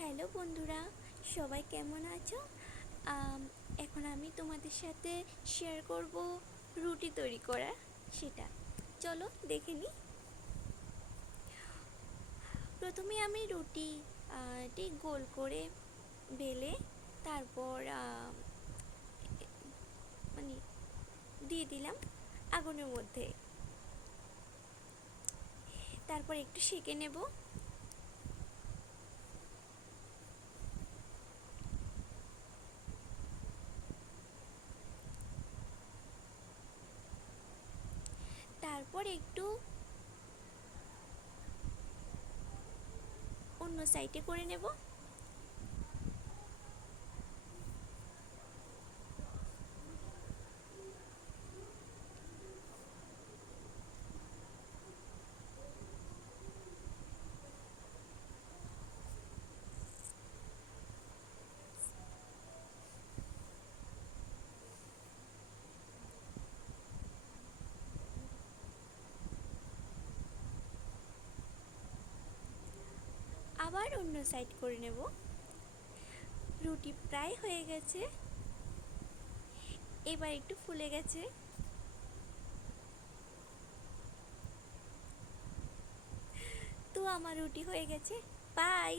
Hello বন্ধুরা, সবাই কেমন আছো? এখন আমি তোমাদের সাথে শেয়ার করব রুটি তৈরি করা, সেটা চলো দেখে নিই। প্রথমে আমি রুটি গোল করে বেলে তারপর মানে দিয়ে দিলাম আগুনের মধ্যে। তারপর একটু সেঁকে নেব। তারপর একটু অন্য সাইডে করে নেব। আবার অন্য সাইড করে নেব। রুটি প্রায় হয়ে গেছে, এবার একটু ফুলে গেছে। তো আমার রুটি হয়ে গেছে। বাই।